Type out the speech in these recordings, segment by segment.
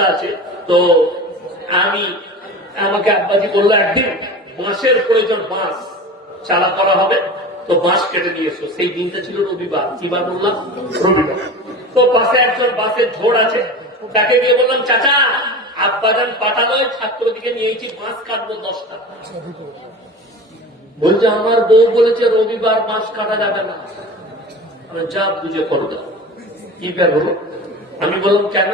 বাসা আছে। তো আমাকে আব্বাজি বললো একদিন বাঁশের প্রয়োজন, বাঁশ চালা করা হবে, তো বাঁশ কেটে নিয়ে এসো। সেই দিনটা ছিল রবিবার। কি বার বললাম? রবিবার। তো পাশে একজন বাসের ঝোড় আছে, তাকে গিয়ে বললাম, চাচা আব্বাজান পাঠালো ছাত্র দিকে নিয়েছি, বাঁশ কাটবো 10টা। বলছে আমার বউ বলেছে রবিবার বাঁশ কাটা যাবে না। যা বুঝে করো দাও। কি ব্যাপার হলো? আমি বললাম কেন?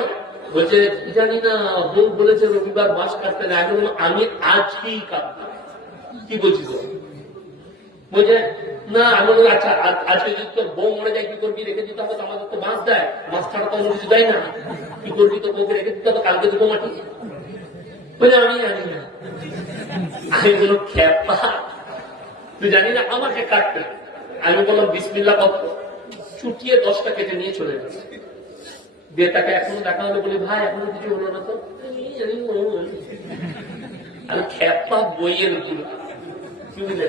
বলছে জানি না, বউ বলেছে রবিবার বাঁশ কাটতে না। আমি আজকেই কাটতাম। কি বলছিস? বলছে না। আমি বললাম আচ্ছা, আজকে যদি তোর বউ মরে যায় কি করবি? রেখে দিতে হবে তো, আমাদের তো বাঁশ দেয়, বাঁশ ছাড়া তো অন্য কিছু দেয় না। কি করবি? তোর বউকে রেখে দিতে হবে, কালকে দেবো মাটি। বলছে আমি জানি না। আমি বললাম খ্যাপা, তুই জানি না আমাকে কাটতে। আমি বললাম বিসমিল্লাহ কত, চুটিয়ে 10টা কেটে নিয়ে চলে গেছে। দিয়ে তাকে এখনো দেখা হলো, বলি ভাই এখনো কিছু হলো না তো? আমি খ্যাপা বইয়ের গুলো, কি বুঝলে?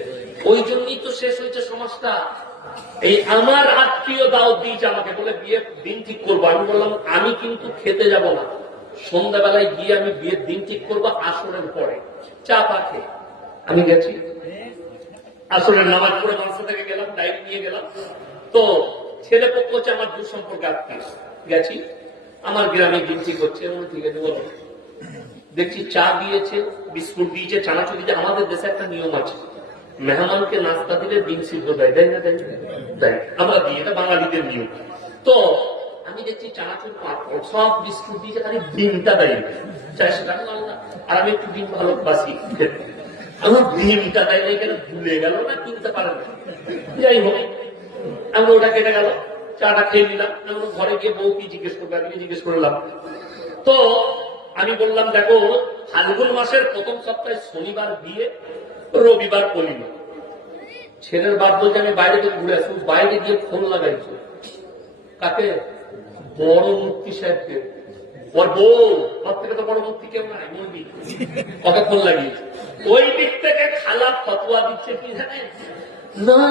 ওই জন্যই তো শেষ হয়েছে সমাজটা। এই আমার আত্মীয় দাওয়াত দিয়েছে আমাকে, বলে বিয়ের দিন ঠিক করবো। আমি বললাম আমি কিন্তু খেতে যাব না, সন্ধ্যাবেলায় গিয়ে আমি বিয়ের দিন ঠিক করবো আসরের পরে, চা পা খেয়ে। আমি গেছি, আসরের নামাজ পড়ে মাসা থেকে গেলাম, ডাইরি নিয়ে গেলাম। তো ছেলে পক্ষ হচ্ছে আমার দূর সম্পর্কে আত্মীয়। গেছি, আমার গ্রামে দিন ঠিক হচ্ছে। ঠিক আছে বলো। দেখছি চা দিয়েছে, বিস্কুট দিয়েছে, চানাচুর দিয়েছে। আমাদের দেশে একটা নিয়ম আছে, মেহমানকে নাস্তা দিলে ডিম সিদ্ধ দেয়, দেয় না? দেয়। আমরা দিই, এটা বাঙালিদের নিয়ম। তো আমি দেখছি চানাচুর, পাঁপড়, সব বিস্কুট দিয়েছে, খালি ডিমটা দেয়। আর আমি একটু ডিম ভালোবাসি, আমার ডিমটা দেয় না, এখানে ভুলে গেল না, কিনতে পারে না। যাই হোক, আমরা ওটা কেটে গেল, চাটা খেয়ে নিলাম। ঘরে গিয়ে বউ কি জিজ্ঞেস করবে, আমি জিজ্ঞেস করলাম। তো আমি বললাম দেখো, ফাল্গুন মাসের প্রথম সপ্তাহে শনিবার বিয়ে, রবিবার পরিবার। ছেলের বাপ বলছে আমি বাইরে থেকে ঘুরে আসবো। বাইরে গিয়ে ফোন লাগাইছে কাকে? বড় মুফতি সাহেবকে। ওর বউ, ওর থেকে তো বড় মুফতি কেউ নাই, মন্দির। ওকে ফোন লাগিয়েছে। ওই দিক থেকে খালা ফতোয়া দিচ্ছে কি জানেন? না,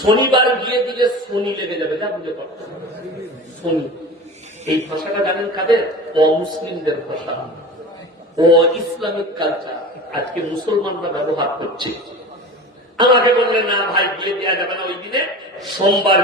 শনিবার গিয়ে দিলে শনি লেগে যাবে। যা বুঝে পারতো শনি। এই ভাষাটা জানেন কাদের? অমুসলিমদের ভাষা, ও ইসলামিক কালচার। আজকে মুসলমানরা ব্যবহার করছে। আমাকে বললেন না ভাই বিয়ে দেওয়া যাবে না ওই দিনে, সোমবার